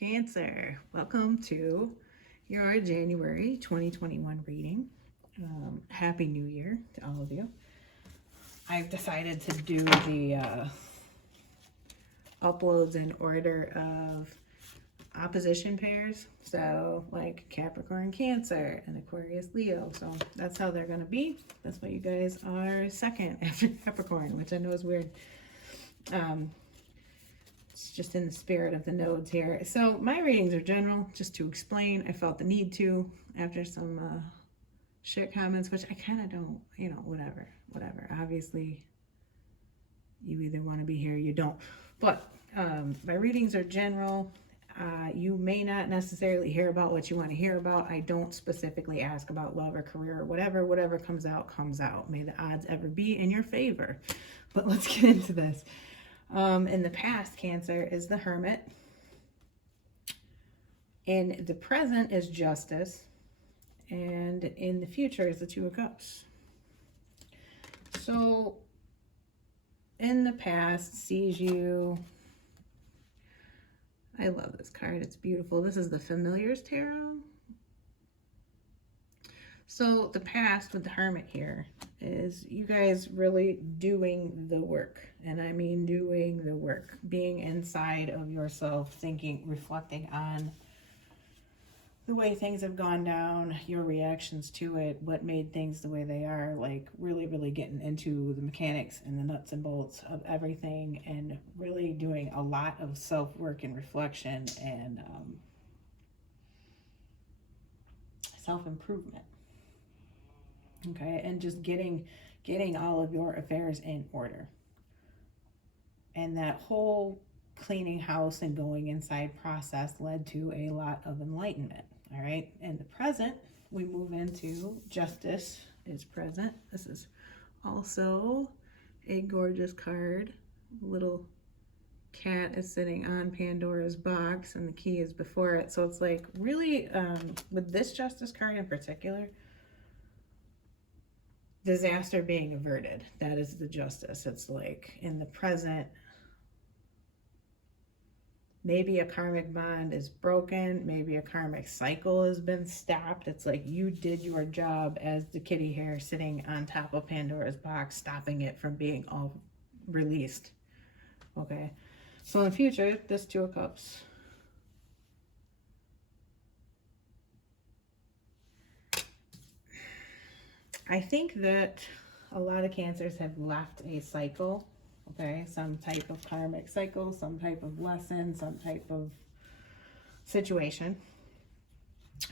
Cancer, welcome to your January 2021 reading. Happy New Year to all of you. I've decided to do the uploads in order of opposition pairs. So like Capricorn, Cancer, and Aquarius, Leo. So that's how they're going to be. That's why you guys are second after Capricorn, which I know is weird. It's just in the spirit of the nodes here. So my readings are general, just to explain. I felt the need to after some shit comments, which I kind of don't, whatever. Obviously, you either want to be here or you don't. But my readings are general. You may not necessarily hear about what you want to hear about. I don't specifically ask about love or career or whatever. Whatever comes out, comes out. May the odds ever be in your favor. But let's get into this. In the past, Cancer is the Hermit. In the present is Justice. And in the future is the Two of Cups. So, in the past sees you... I love this card. It's beautiful. This is the Familiars Tarot. So, the past with the Hermit here is you guys really doing the work. And I mean doing the work. Being inside of yourself, thinking, reflecting on the way things have gone down, your reactions to it, what made things the way they are, like really, really getting into the mechanics and the nuts and bolts of everything and really doing a lot of self-work and reflection and self-improvement. Okay, and just getting all of your affairs in order. And that whole cleaning house and going inside process led to a lot of enlightenment. All right, in the present, we move into Justice is present. This is also a gorgeous card. Little cat is sitting on Pandora's box and the key is before it. So it's like really, with this Justice card in particular, disaster being averted. That is the Justice. It's like in the present, maybe a karmic bond is broken. Maybe a karmic cycle has been stopped. It's like you did your job as the kitty hair sitting on top of Pandora's box, stopping it from being all released. Okay. So in the future, this Two of Cups. I think that a lot of Cancers have left a cycle. Okay, some type of karmic cycle, some type of lesson, some type of situation.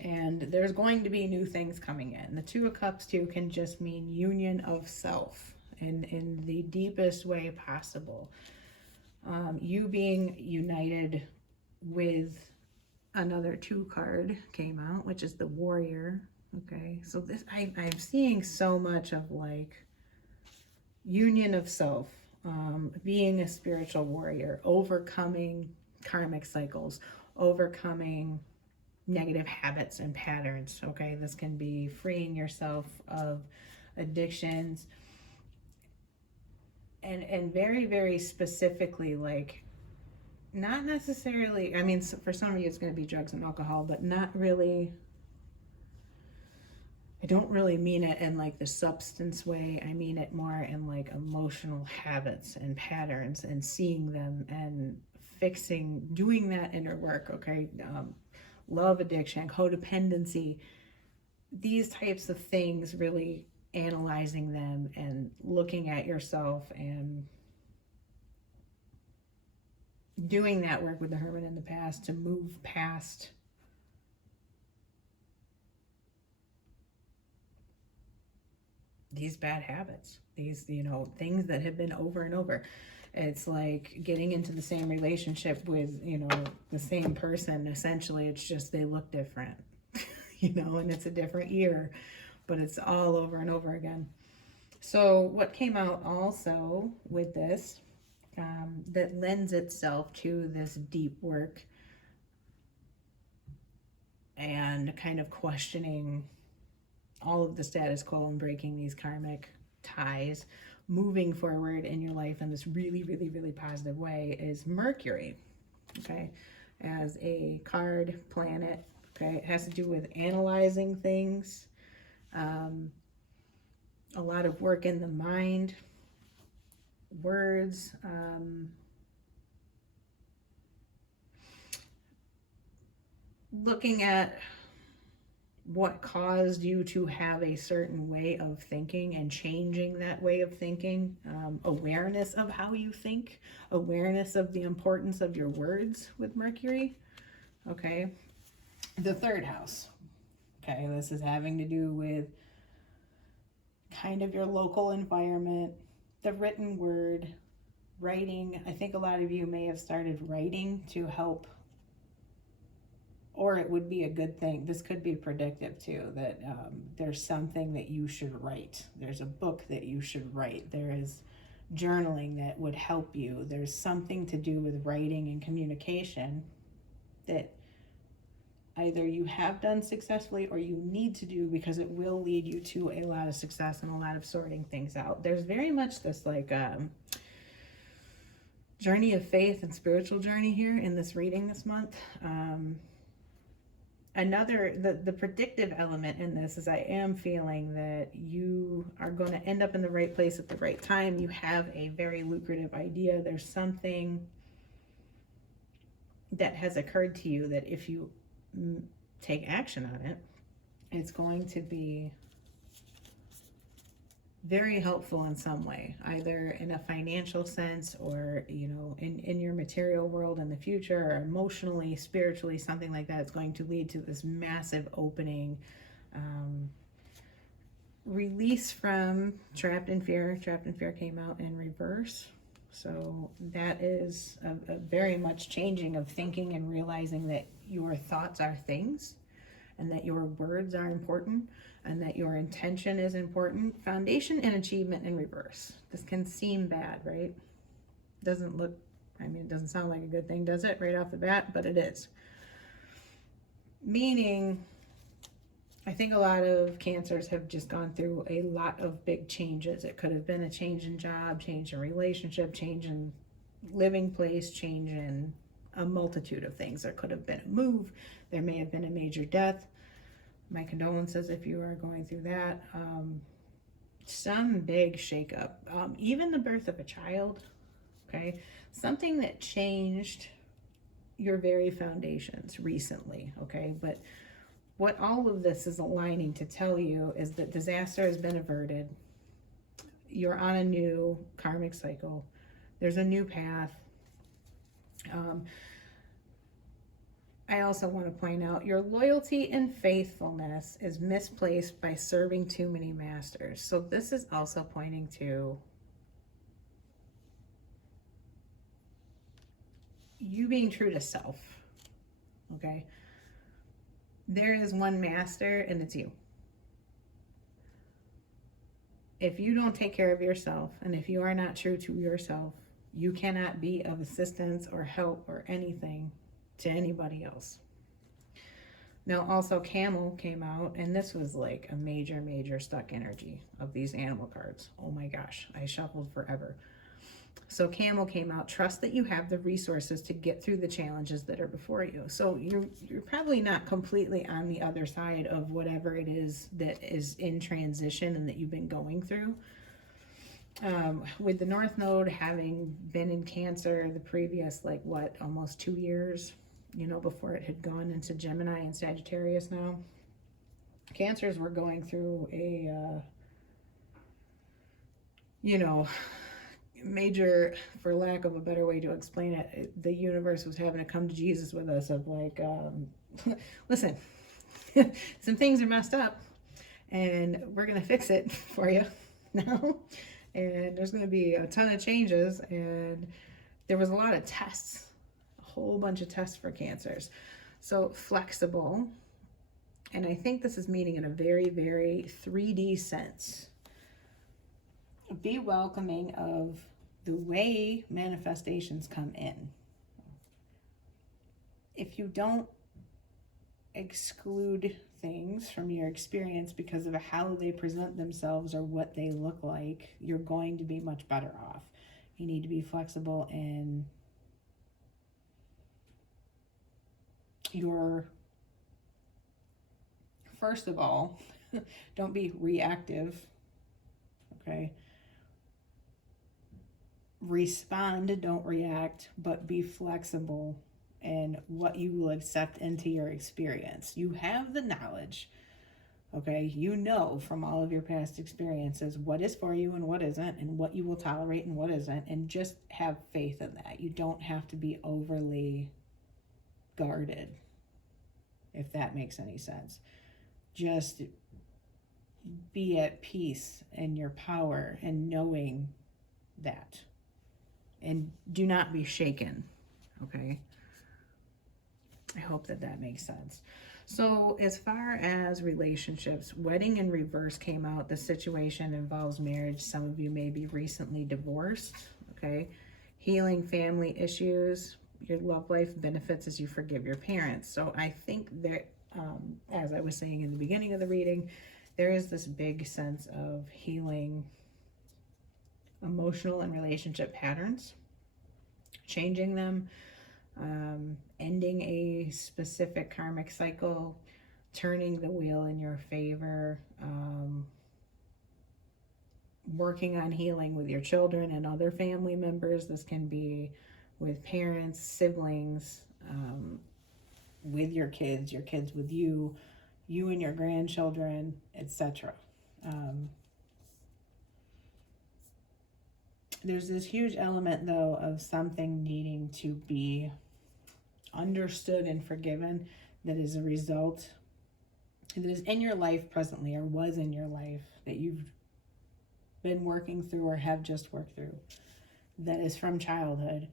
And there's going to be new things coming in. The Two of Cups too can just mean union of self in the deepest way possible. You being united with another two card came out, which is the Warrior. Okay, so this I'm seeing so much of like union of self. Being a spiritual warrior, overcoming karmic cycles, overcoming negative habits and patterns. Okay, this can be freeing yourself of addictions and very, very specifically, like not necessarily, I mean, for some of you it's going to be drugs and alcohol, but not really. I don't really mean it in like the substance way. I mean it more in like emotional habits and patterns and seeing them and fixing, doing that inner work, okay? Love addiction, codependency, these types of things, really analyzing them and looking at yourself and doing that work with the Hermit in the past to move past these bad habits, these, things that have been over and over. It's like getting into the same relationship with, the same person. Essentially, it's just they look different, and it's a different year, but it's all over and over again. So what came out also with this that lends itself to this deep work and kind of questioning all of the status quo and breaking these karmic ties, moving forward in your life in this really, really, really positive way is Mercury. Okay. as a card planet. Okay, it has to do with analyzing things, a lot of work in the mind, words, looking at what caused you to have a certain way of thinking and changing that way of thinking, awareness of how you think, awareness of the importance of your words with Mercury. Okay, the third house. Okay, this is having to do with kind of your local environment, the written word, writing. I think a lot of you may have started writing to help, or it would be a good thing. This could be predictive too, that there's something that you should write. There's a book that you should write. There is journaling that would help you. There's something to do with writing and communication that either you have done successfully or you need to do, because it will lead you to a lot of success and a lot of sorting things out. There's very much this like journey of faith and spiritual journey here in this reading this month. The predictive element in this is I am feeling that you are going to end up in the right place at the right time. You have a very lucrative idea. There's something that has occurred to you that if you take action on it, it's going to be very helpful in some way, either in a financial sense or, you know, in your material world in the future, or emotionally, spiritually, something like that. It's going to lead to this massive opening, release from trapped in fear. Trapped in fear came out in reverse. So that is a very much changing of thinking and realizing that your thoughts are things, and that your words are important, and that your intention is important. Foundation and achievement in reverse. This can seem bad, right? Doesn't look, I mean, it doesn't sound like a good thing, does it, right off the bat? But it is. Meaning, I think a lot of Cancers have just gone through a lot of big changes. It could have been a change in job, change in relationship, change in living place, change in a multitude of things. There could have been a move. There may have been a major death. My condolences if you are going through that. Some big shakeup. Even the birth of a child, okay? Something that changed your very foundations recently, okay? But what all of this is aligning to tell you is that disaster has been averted. You're on a new karmic cycle. There's a new path. I also want to point out your loyalty and faithfulness is misplaced by serving too many masters. So this is also pointing to you being true to self, okay? There is one master, and it's you. If you don't take care of yourself, and if you are not true to yourself, you cannot be of assistance or help or anything to anybody else. Now, also Camel came out, and this was like a major stuck energy of these animal cards. Oh my gosh, I shuffled forever. So Camel came out. Trust that you have the resources to get through the challenges that are before you. So you're probably not completely on the other side of whatever it is that is in transition and that you've been going through. With the North Node having been in Cancer the previous, almost 2 years, you know, before it had gone into Gemini and Sagittarius now. Cancers were going through a, major, for lack of a better way to explain it, the universe was having to come to Jesus with us of listen, some things are messed up and we're going to fix it for you now. And there's going to be a ton of changes, and there was a lot of tests, a whole bunch of tests for Cancers. So flexible, and I think this is meaning in a very, very 3D sense. Be welcoming of the way manifestations come in. If you don't exclude things from your experience because of how they present themselves or what they look like, you're going to be much better off. You need to be flexible in You're, first of all, don't be reactive, okay? Respond, don't react, but be flexible in what you will accept into your experience. You have the knowledge, okay? You know from all of your past experiences what is for you and what isn't, and what you will tolerate and what isn't, and just have faith in that. You don't have to be overly guarded, if that makes any sense. Just be at peace in your power and knowing that. And do not be shaken, okay? I hope that that makes sense. So as far as relationships, wedding in reverse came out. The situation involves marriage. Some of you may be recently divorced, okay? Healing family issues. Your love life benefits as you forgive your parents. So I think that, as I was saying in the beginning of the reading, there is this big sense of healing emotional and relationship patterns, changing them, ending a specific karmic cycle, turning the wheel in your favor, working on healing with your children and other family members. This can be with parents, siblings, with your kids with you, you and your grandchildren, etc. There's this huge element, though, of something needing to be understood and forgiven that is a result, that is in your life presently, or was in your life, that you've been working through or have just worked through, that is from childhood,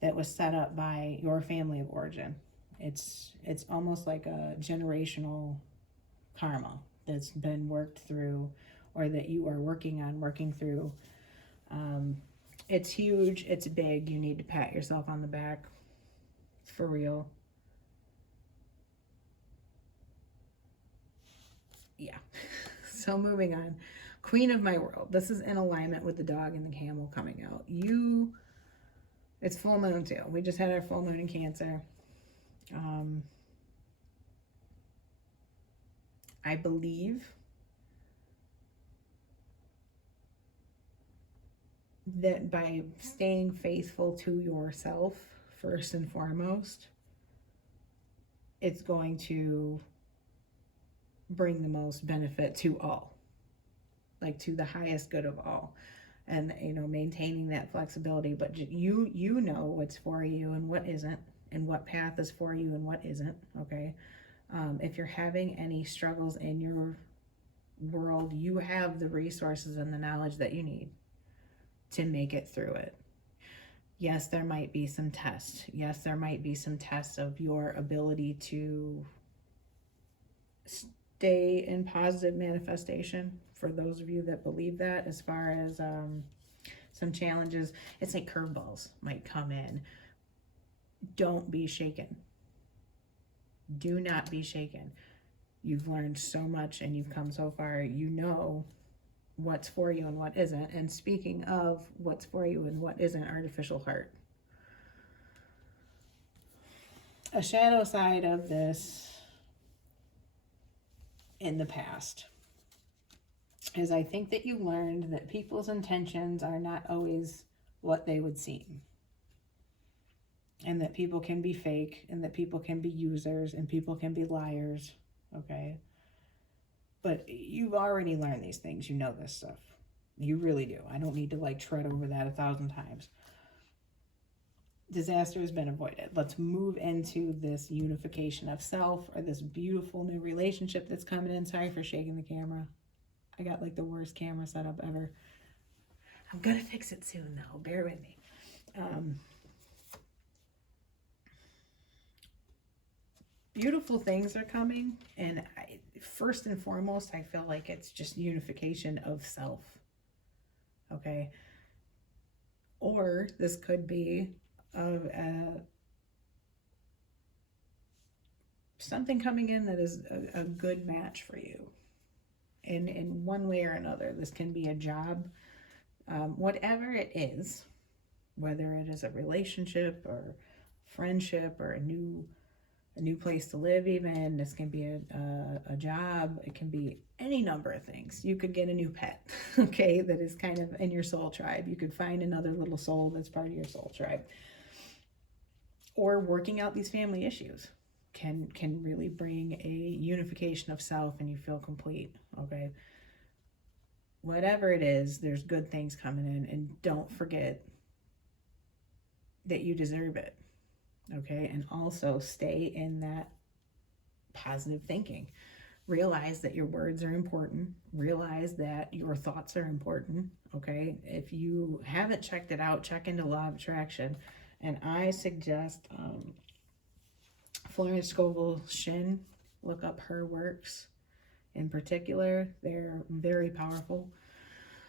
that was set up by your family of origin. It's almost like a generational karma that's been worked through, or that you are working through. It's huge, it's big. You need to pat yourself on the back, for real. Yeah. So moving on. Queen of my world. This is in alignment with the dog and the camel coming out. It's full moon too. We just had our full moon in Cancer. I believe that by staying faithful to yourself first and foremost, it's going to bring the most benefit to all, like to the highest good of all. And maintaining that flexibility, but you know what's for you and what isn't, and what path is for you and what isn't, okay? If you're having any struggles in your world, you have the resources and the knowledge that you need to make it through it. Yes, there might be some tests. Yes, there might be some tests of your ability to stay in positive manifestation, for those of you that believe that, as far as some challenges. It's like curveballs might come in. Don't be shaken. Do not be shaken. You've learned so much and you've come so far. You know what's for you and what isn't. And speaking of what's for you and what isn't, artificial heart. A shadow side of this in the past is, I think that you learned that people's intentions are not always what they would seem. And that people can be fake, and that people can be users, and people can be liars, okay? But you've already learned these things. You know this stuff. You really do. I don't need to tread over that 1,000 times. Disaster has been avoided. Let's move into this unification of self, or this beautiful new relationship that's coming in. Sorry for shaking the camera. I got the worst camera setup ever. I'm gonna fix it soon though. Bear with me. Beautiful things are coming, and first and foremost, I feel like it's just unification of self, okay? Or this could be something coming in that is a good match for you in one way or another. This can be a job, whatever it is, whether it is a relationship or friendship or a a new place to live even. This can be a job. It can be any number of things. You could get a new pet, okay, that is kind of in your soul tribe. You could find another little soul that's part of your soul tribe. Or working out these family issues can really bring a unification of self and you feel complete, okay? Whatever it is, there's good things coming in, and don't forget that you deserve it, okay? And also stay in that positive thinking. Realize that your words are important. Realize that your thoughts are important, okay? If you haven't checked it out, check into Law of Attraction. And I suggest Florence Scovel Shinn. Look up her works in particular. They're very powerful.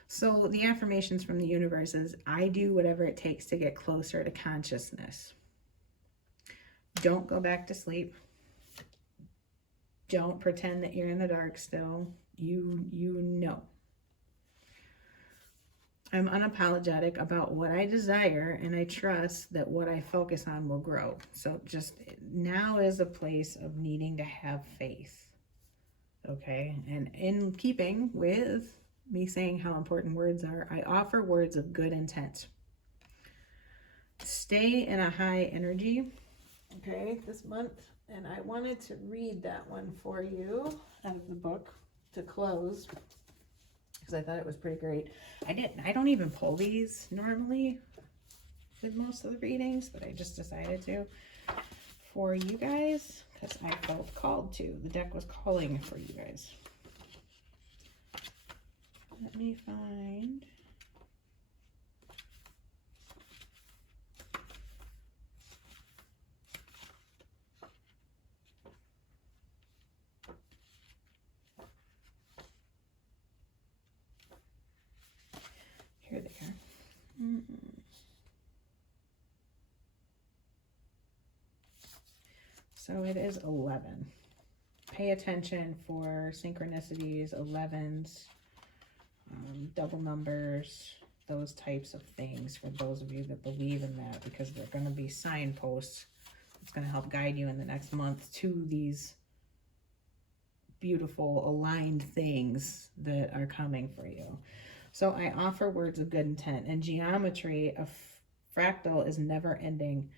So the affirmations from the universe is, I do whatever it takes to get closer to consciousness. Don't go back to sleep. Don't pretend that you're in the dark still. You know. I'm unapologetic about what I desire, and I trust that what I focus on will grow. So just now is a place of needing to have faith. Okay? And in keeping with me saying how important words are, I offer words of good intent. Stay in a high energy, okay, this month. And I wanted to read that one for you out of the book to close, because I thought it was pretty great. I don't even pull these normally with most of the readings, but I just decided to for you guys because I felt called to. The deck was calling for you guys. Let me find. Here they are. So it is 11. Pay attention for synchronicities, 11s, double numbers, those types of things for those of you that believe in that, because they're going to be signposts. It's going to help guide you in the next month to these beautiful aligned things that are coming for you. So I offer words of good intent. In geometry, a fractal is never ending,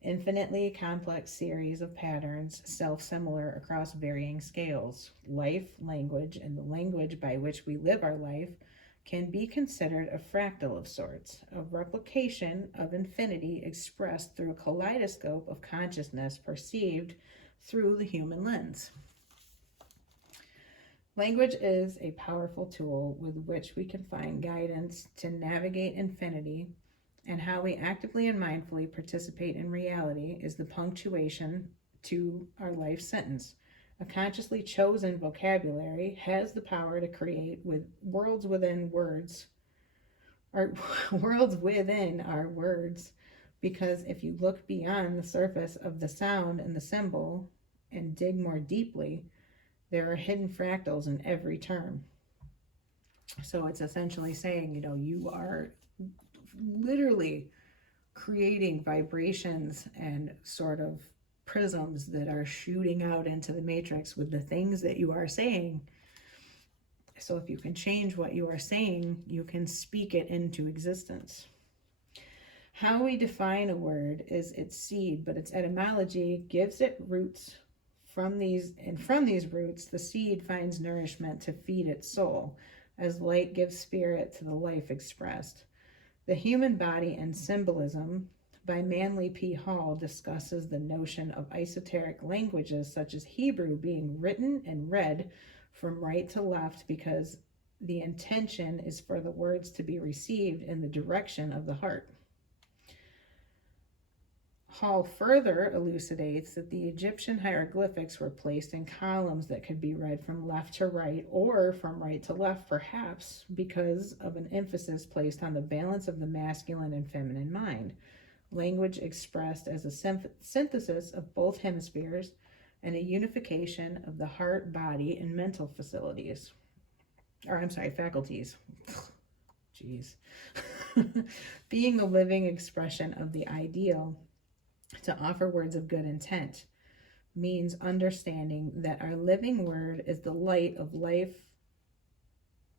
infinitely complex series of patterns, self-similar across varying scales. Life, language, and the language by which we live our life can be considered a fractal of sorts, a replication of infinity expressed through a kaleidoscope of consciousness perceived through the human lens. Language is a powerful tool with which we can find guidance to navigate infinity, and how we actively and mindfully participate in reality is the punctuation to our life sentence. A consciously chosen vocabulary has the power to create with worlds within words, or worlds within our words, because if you look beyond the surface of the sound and the symbol and dig more deeply, there are hidden fractals in every term. So it's essentially saying, you are literally creating vibrations and sort of prisms that are shooting out into the matrix with the things that you are saying. So if you can change what you are saying, you can speak it into existence. How we define a word is its seed, but its etymology gives it roots. From these roots, the seed finds nourishment to feed its soul, as light gives spirit to the life expressed. The Human Body and Symbolism by Manly P. Hall discusses the notion of esoteric languages such as Hebrew being written and read from right to left because the intention is for the words to be received in the direction of the heart. Hall further elucidates that the Egyptian hieroglyphics were placed in columns that could be read from left to right or from right to left, perhaps because of an emphasis placed on the balance of the masculine and feminine mind. Language expressed as a synthesis of both hemispheres and a unification of the heart, body, and mental faculties. Jeez. Being a living expression of the ideal, to offer words of good intent. means understanding that our living word is the light of life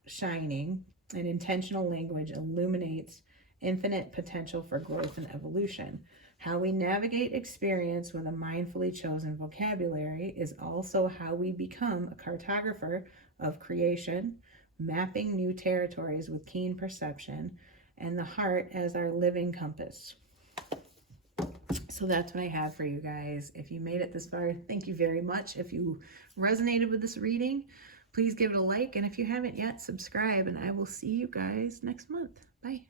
shining, and intentional language illuminates infinite potential for growth and evolution. How we navigate experience with a mindfully chosen vocabulary is also how we become a cartographer of creation, mapping new territories with keen perception, and the heart as our living compass. So that's what I have for you guys. If you made it this far, thank you very much. If you resonated with this reading, please give it a like. And if you haven't yet, subscribe. And I will see you guys next month. Bye.